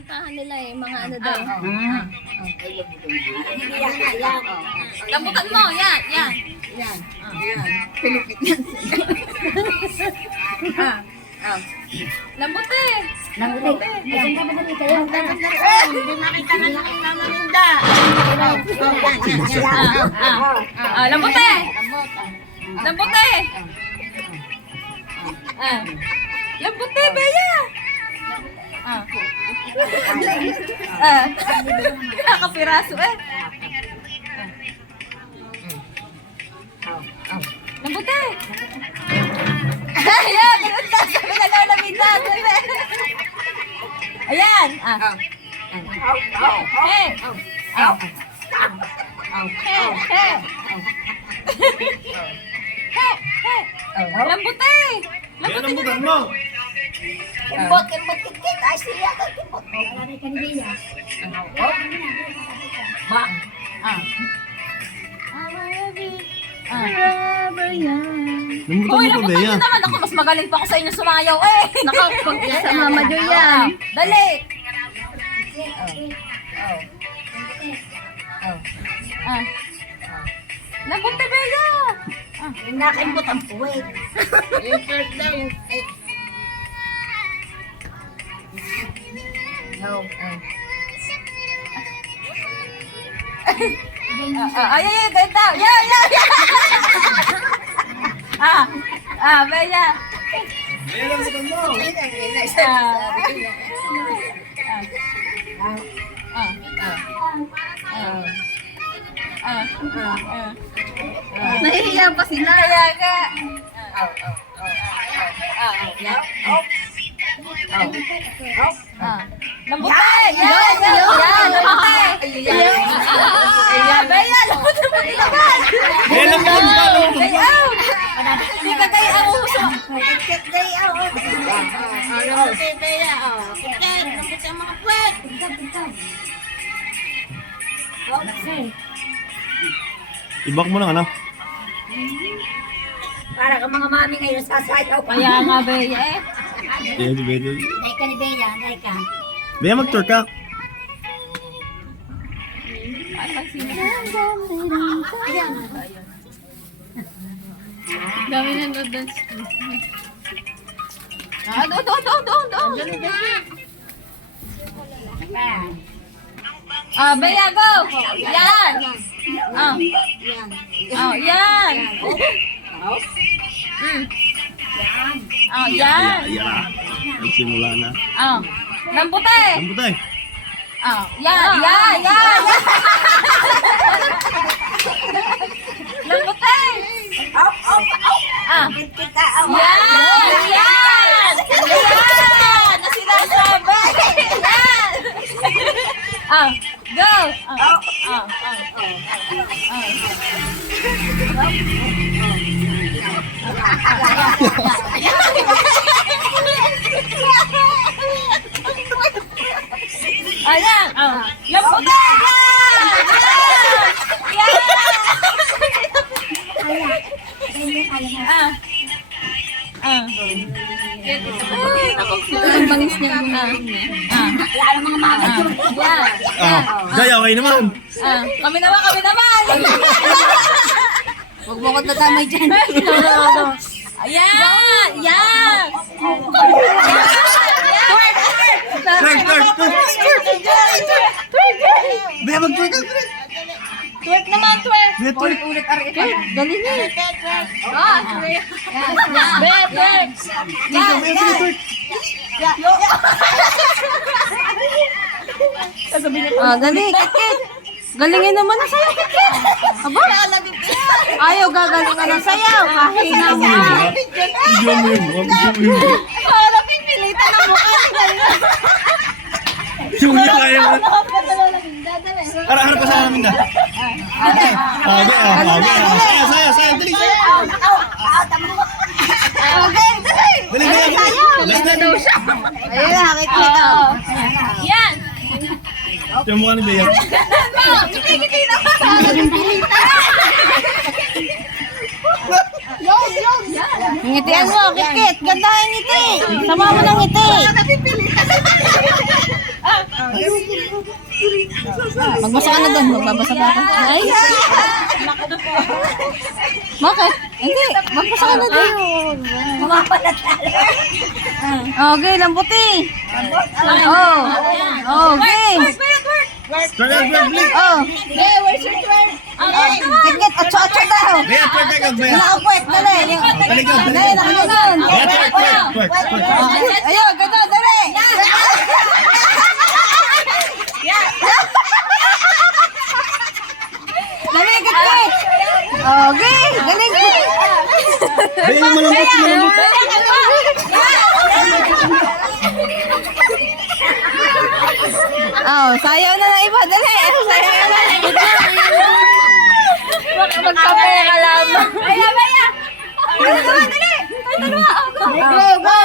kantahan nila eh, mga ano daw. Lambutan mo, yan, yan. Yan. Pilipit yan. Lambuti. Asan ka ba dali kayo? Hindi makita na naminda. Lambuti. Lambuti. Lambuti, Bea. Nakakapiraso eh. Lambuti. Ayan, sabi na lang lamindad. Ayan. Hey. Lambuti. Lambuti. mo. Kimbot, kikit. Ay, siya ka, kimbot. Ba? Namutan mo pa, Bea. naman ako. Mas magaling pa ako sa inyo sumayaw eh. Sa Mama Joy yan. Dali. Lambuti, Bea. Nakimbot ang puwet. Yung first daw, yung... Ay, ganda. Yeah. Bea. Bea, namutan mo. Nahihiya pa sila. Kaya ka. Lambuti! Yan! Lambuti! Yan! Bea! Lambuti mo nilaban! Bea, namutan mo. Bea! Hindi ka kaya ang uso! Kikit day, Lambuti, Bea, Kikit, lambuti ang mga puwet. Ibak mo lang, ano? Para ka mga mami ngayon sasayaw pa. Kaya nga, Bea eh. Bea, si Bea. Day ka ni Bea, day ka. Bea, mag-tour ka. Dami na nag-dance. Doon. Bea, go! Yan! Yan! Yan! Ayan na. Nagsimula na. Lambuti! Namutan. Yan! Lambuti! Kita, Yan! Na sinasabi! Yan! Go! Ayan! Lambuti! Ang bangis niya. Wala mga mami. Jaya, okay naman. Kami naman! Huwag mo ko tatamay dyan. Ayan! Yan! Bea, mag-tour ka. Twerk naman, twerk! Bea, tour. Dali niya. Twerk! Dali, kikit. Galingin naman na sayo, kikit. Aba? Ayaw gagaling ka ng sayaw. Kahina mo. Video mo yun. Para pipilitan ang mukha nila. Yung niya kaya mo. Harap ka sa namin da. Saya. Dali, saya. Dali. Last na daw siya. Ayun na, kikit. Yan! Yung mukha ni Bea. Kiti na pa! Ngitian mo, kikit. Ganda ang ngiti. Sama mo ng ngiti. Magbasa ka na doon. Magbabasa pa ako. Ay. Bakit? Hindi. Magbasa ka na doon. Mapapalat talo. Okay, lambuti. Oh. Oh, okay. Oh. Hey, where's your twerk? Kikit, atso-atso daw. Bea, twerk ka, Bea. Nakapwet, dali. Talikod, Dali, talikod. nakaganon. Bea, twerk, twerk, twerk, twerk. Ayun, ganun, dali. Dali, kikit. Okay, galing. Bea, malambot, malambot. Oh, sayaw na ng iba, dali. Sayaw na. Magkape ka lamang. Baya, baya. Dali. Go, go.